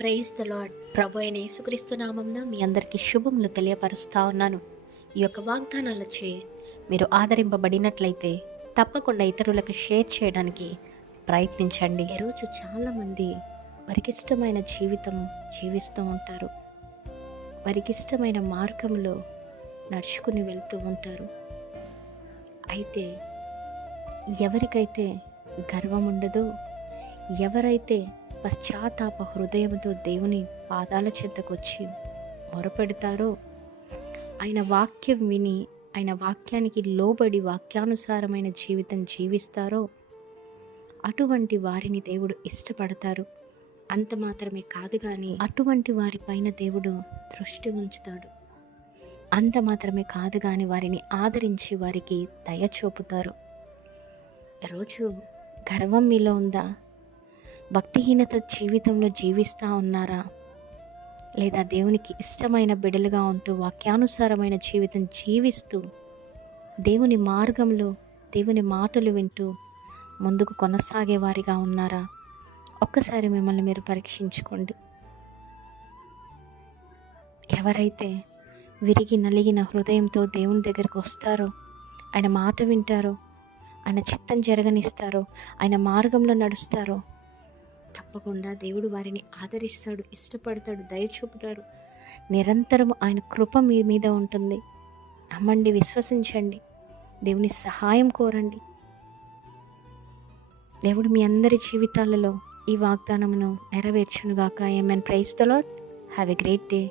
Praise the lord. ప్రభు అయిన యేసుక్రీస్తు నామమున మీ అందరికీ శుభములు తెలియపరుస్తా ఉన్నాను. ఈ యొక్క వాగ్దానాలచే మీరు ఆదరింపబడినట్లయితే తప్పకుండా ఇతరులకు షేర్ చేయడానికి ప్రయత్నించండి. ఈరోజు చాలామంది వారికిష్టమైన జీవితం జీవిస్తూ ఉంటారు. వారికిష్టమైన మార్గంలో నడుచుకుని వెళ్తూ ఉంటారు. అయితే ఎవరికైతే గర్వం ఉండదో, ఎవరైతే పశ్చాత్తాప హృదయంతో దేవుని పాదాల చెంతకొచ్చి మొరపెడతారో, ఆయన వాక్యం విని ఆయన వాక్యానికి లోబడి వాక్యానుసారమైన జీవితం జీవిస్తారో అటువంటి వారిని దేవుడు ఇష్టపడతారు. అంత మాత్రమే కాదు కానీ అటువంటి వారిపైన దేవుడు దృష్టి ఉంచుతాడు. అంత మాత్రమే కాదు కానీ వారిని ఆదరించి వారికి దయ చూపుతారు. ఈరోజు గర్వం మీలో ఉందా? భక్తిహీనత జీవితంలో జీవిస్తూ ఉన్నారా? లేదా దేవునికి ఇష్టమైన బిడ్డలుగా ఉంటూ వాక్యానుసారమైన జీవితం జీవిస్తూ దేవుని మార్గంలో దేవుని మాటలు వింటూ ముందుకు కొనసాగే వారిగా ఉన్నారా? ఒక్కసారి మిమ్మల్ని మీరు పరీక్షించుకోండి. ఎవరైతే విరిగి నలిగిన హృదయంతో దేవుని దగ్గరకు వస్తారో, ఆయన మాట వింటారో, ఆయన చిత్తం జరగనిస్తారో, ఆయన మార్గంలో నడుస్తారో తప్పకుండా దేవుడు వారిని ఆదరిస్తాడు, ఇష్టపడతాడు, దయ చూపుతారు. నిరంతరం ఆయన కృప మీ మీద ఉంటుంది. నమ్మండి, విశ్వసించండి, దేవుని సహాయం కోరండి. దేవుడు మీ అందరి జీవితాలలో ఈ వాగ్దానమును నెరవేర్చునుగాక. Amen. Praise the lord. Have a great day.